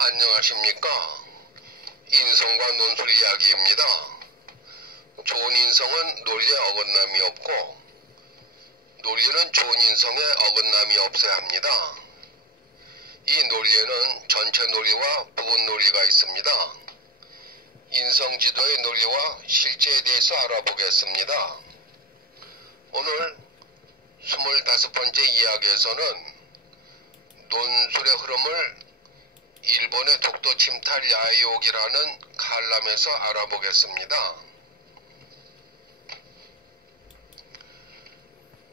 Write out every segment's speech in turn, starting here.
안녕하십니까. 인성과 논술 이야기입니다. 좋은 인성은 논리에 어긋남이 없고 논리는 좋은 인성에 어긋남이 없어야 합니다. 이 논리에는 전체 논리와 부분 논리가 있습니다. 인성지도의 논리와 실제에 대해서 알아보겠습니다. 오늘 25번째 이야기에서는 논술의 흐름을 일본의 독도 침탈 야욕이라는 칼럼에서 알아보겠습니다.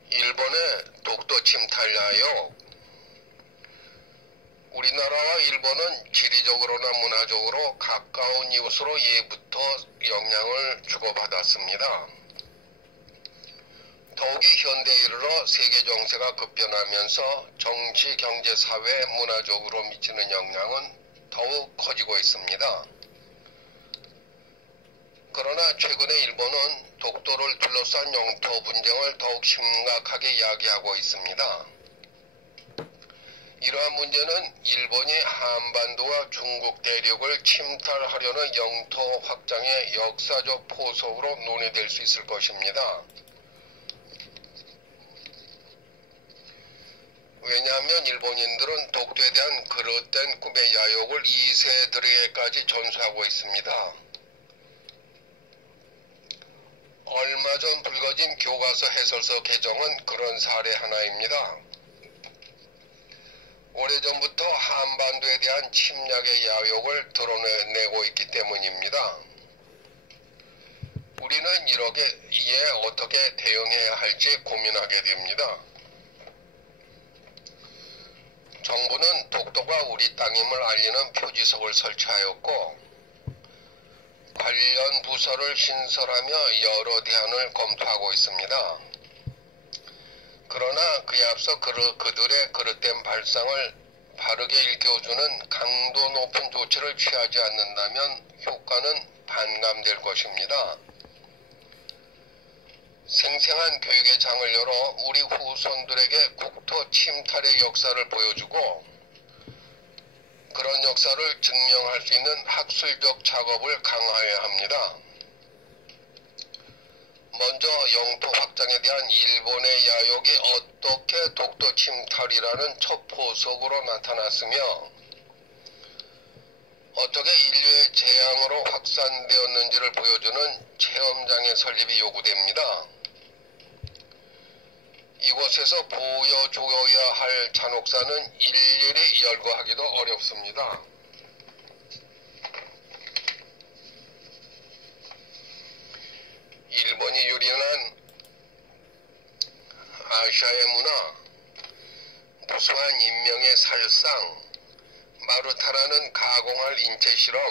일본의 독도 침탈 야욕. 우리나라와 일본은 지리적으로나 문화적으로 가까운 이웃으로 예부터 영향을 주고받았습니다. 더욱이 현대에 이르러 세계 정세가 급변하면서 정치, 경제, 사회, 문화적으로 미치는 영향은 더욱 커지고 있습니다. 그러나 최근에 일본은 독도를 둘러싼 영토 분쟁을 더욱 심각하게 야기하고 있습니다. 이러한 문제는 일본이 한반도와 중국 대륙을 침탈하려는 영토 확장의 역사적 포석으로 논의될 수 있을 것입니다. 왜냐하면 일본인들은 독도에 대한 그릇된 꿈의 야욕을 2세들에게까지 전수하고 있습니다. 얼마 전 불거진 교과서 해설서 개정은 그런 사례 하나입니다. 오래전부터 한반도에 대한 침략의 야욕을 드러내고 있기 때문입니다. 우리는 이에 어떻게 대응해야 할지 고민하게 됩니다. 정부는 독도가 우리 땅임을 알리는 표지석을 설치하였고 관련 부서를 신설하며 여러 대안을 검토하고 있습니다. 그러나 그에 앞서 그들의 그릇된 발상을 바르게 일깨워주는 강도 높은 조치를 취하지 않는다면 효과는 반감될 것입니다. 생생한 교육의 장을 열어 우리 후손들에게 국토 침탈의 역사를 보여주고 그런 역사를 증명할 수 있는 학술적 작업을 강화해야 합니다. 먼저 영토 확장에 대한 일본의 야욕이 어떻게 독도 침탈이라는 첫 포석으로 나타났으며 어떻게 인류의 재앙으로 확산되었는지를 보여주는 체험장의 설립이 요구됩니다. 이곳에서 보여줘야 할 잔혹사는 일일이 열거하기도 어렵습니다. 일본이 유린한 아시아의 문화, 무수한 인명의 살상, 마루타라는 가공할 인체 실험,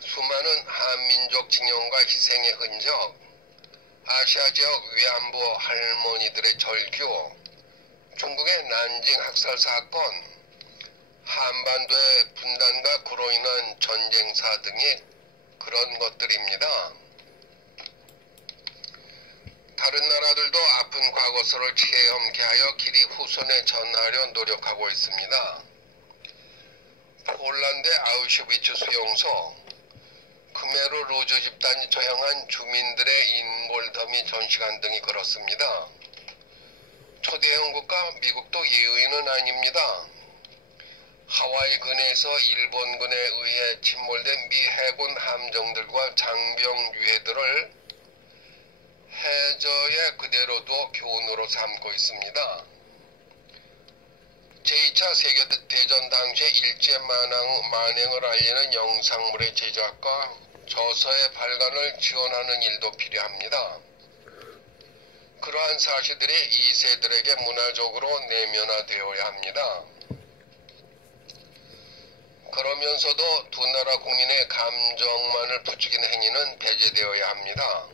수많은 한민족 징용과 희생의 흔적, 아시아 지역 위안부 할머니들의 절규, 중국의 난징 학살 사건, 한반도의 분단과 그로 인한 전쟁사 등이 그런 것들입니다. 다른 나라들도 아픈 과거사를 체험케 하여 길이 후손에 전하려 노력하고 있습니다. 폴란드의 아우슈비츠 수용소, 크메르 루즈 집단이 처형한 주민들의 인골더미 전시관 등이 그렇습니다. 초대형 국가 미국도 예의는 아닙니다. 하와이 근해에서 일본군에 의해 침몰된 미 해군 함정들과 장병 유해들을 해저에 그대로 두어 교훈으로 삼고 있습니다. 제2차 세계대전 당시의 일제 만행을 알리는 영상물의 제작과 저서의 발간을 지원하는 일도 필요합니다. 그러한 사실들이 2세들에게 문화적으로 내면화되어야 합니다. 그러면서도 두 나라 국민의 감정만을 부추기는 행위는 배제되어야 합니다.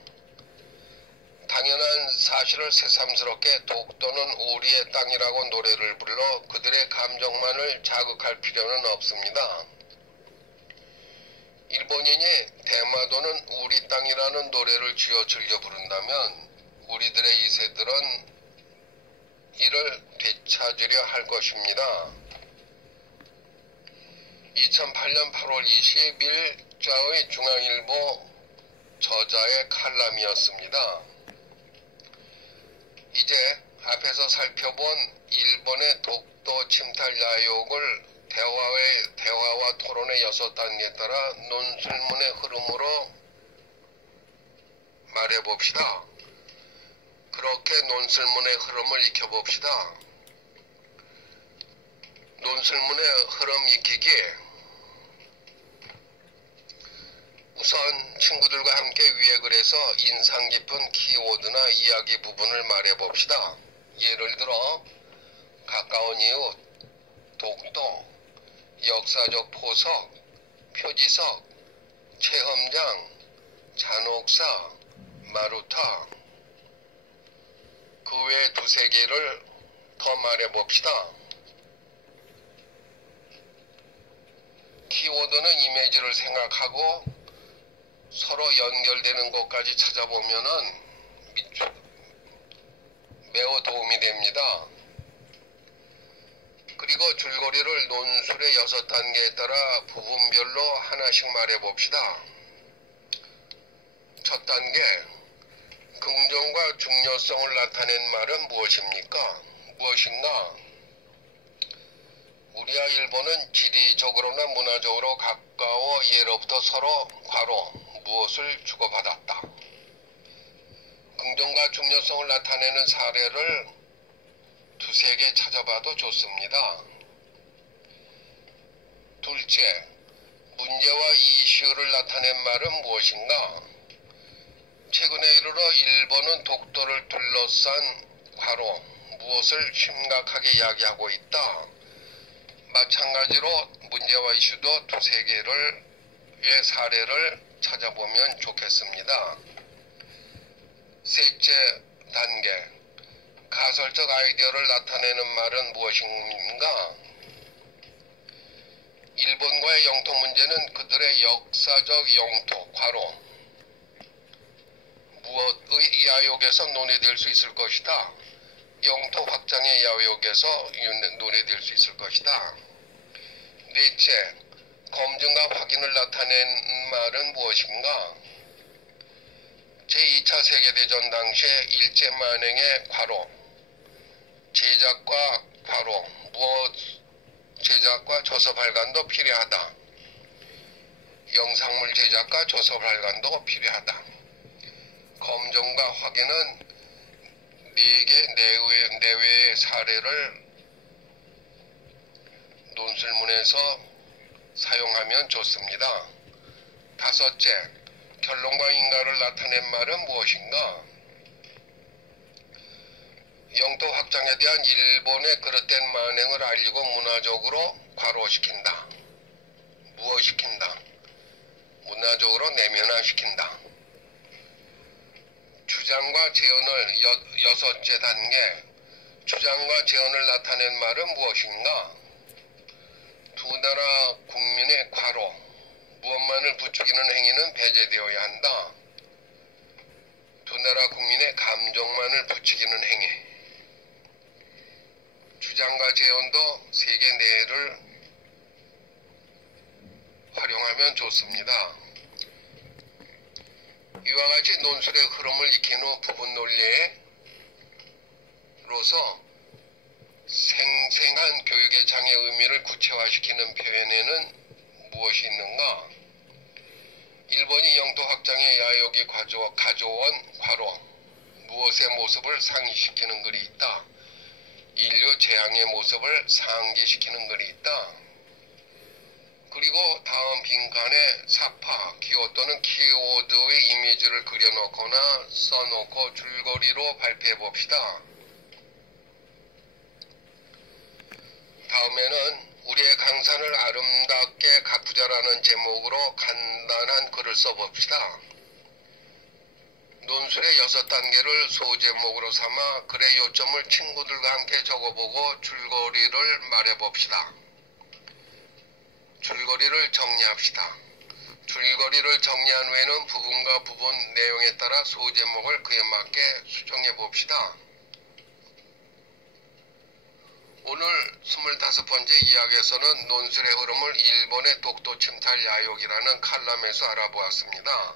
당연한 사실을 새삼스럽게 독도는 우리의 땅이라고 노래를 불러 그들의 감정만을 자극할 필요는 없습니다. 일본인이 대마도는 우리 땅이라는 노래를 쥐어 즐겨 부른다면 우리들의 2세들은 이를 되찾으려 할 것입니다. 2008년 8월 20일자의 중앙일보 저자의 칼럼이었습니다. 이제 앞에서 살펴본 일본의 독도 침탈 야욕을 대화와 토론의 6단계에 따라 논술문의 흐름으로 말해봅시다. 그렇게 논술문의 흐름을 익혀봅시다. 논술문의 흐름 익히기. 우선 친구들과 함께 위에 글에서 인상 깊은 키워드나 이야기 부분을 말해봅시다. 예를 들어 가까운 이웃, 독도, 역사적 포석, 표지석, 체험장, 잔혹사, 마루타, 그 외 2-3개를 더 말해봅시다. 키워드는 이미지를 생각하고 서로 연결되는 것까지 찾아보면은 매우 도움이 됩니다. 그리고 줄거리를 논술의 6단계에 따라 부분별로 하나씩 말해봅시다. 첫 단계, 긍정과 중요성을 나타낸 말은 무엇인가? 우리와 일본은 지리적으로나 문화적으로 가까워 예로부터 서로 무엇을 주고받았다. 긍정과 중요성을 나타내는 사례를 2-3개 찾아봐도 좋습니다. 둘째, 문제와 이슈를 나타낸 말은 무엇인가? 최근에 이르러 일본은 독도를 둘러싼 무엇을 심각하게 이야기하고 있다. 마찬가지로 문제와 이슈도 2-3개의 사례를 찾아보면 좋겠습니다. 셋째 단계, 가설적 아이디어를 나타내는 말은 무엇인가? 일본과의 영토 문제는 그들의 역사적 영토, 무엇의 야욕에서 논의될 수 있을 것이다. 영토 확장의 야욕에서 논의될 수 있을 것이다. 넷째, 검증과 확인을 나타낸 말은 무엇인가? 제2차 세계대전 당시에 일제 만행의 제작과 제작과 저서 발간도 필요하다. 영상물 제작과 저서 발간도 필요하다. 검증과 확인은 4개 내외의 사례를 논술문에서 사용하면 좋습니다. 다섯째, 결론과 인가를 나타낸 말은 무엇인가? 영토 확장에 대한 일본의 그릇된 만행을 알리고 문화적으로 무엇시킨다. 문화적으로 내면화시킨다. 주장과 재현을 6째 단계, 주장과 재현을 나타낸 말은 무엇인가? 두 나라 국민의 무엇만을 부추기는 행위는 배제되어야 한다. 두 나라 국민의 감정만을 부추기는 행위. 주장과 재현도 3개 내를 활용하면 좋습니다. 이와 같이 논술의 흐름을 익힌 후 부분 논리로서 생생한 교육의 장의 의미를 구체화시키는 표현에는 무엇이 있는가? 일본이 영토 확장의 야욕이 가져온 무엇의 모습을 상기시키는 글이 있다. 인류 재앙의 모습을 상기시키는 글이 있다. 그리고 다음 빈칸에 기호 또는 키워드의 이미지를 그려놓거나 써놓고 줄거리로 발표해봅시다. 다음에는 우리의 강산을 아름답게 가꾸자라는 제목으로 간단한 글을 써봅시다. 논술의 6단계를 소제목으로 삼아 글의 요점을 친구들과 함께 적어보고 줄거리를 말해봅시다. 줄거리를 정리합시다. 줄거리를 정리한 후에는 부분과 부분 내용에 따라 소제목을 그에 맞게 수정해 봅시다. 오늘 25번째 이야기에서는 논술의 흐름을 일본의 독도 침탈 야욕이라는 칼럼에서 알아보았습니다.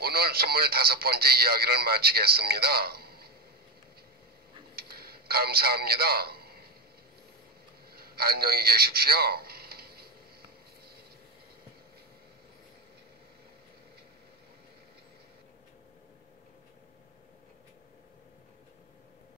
오늘 25번째 이야기를 마치겠습니다. 감사합니다. 안녕히 계십시오.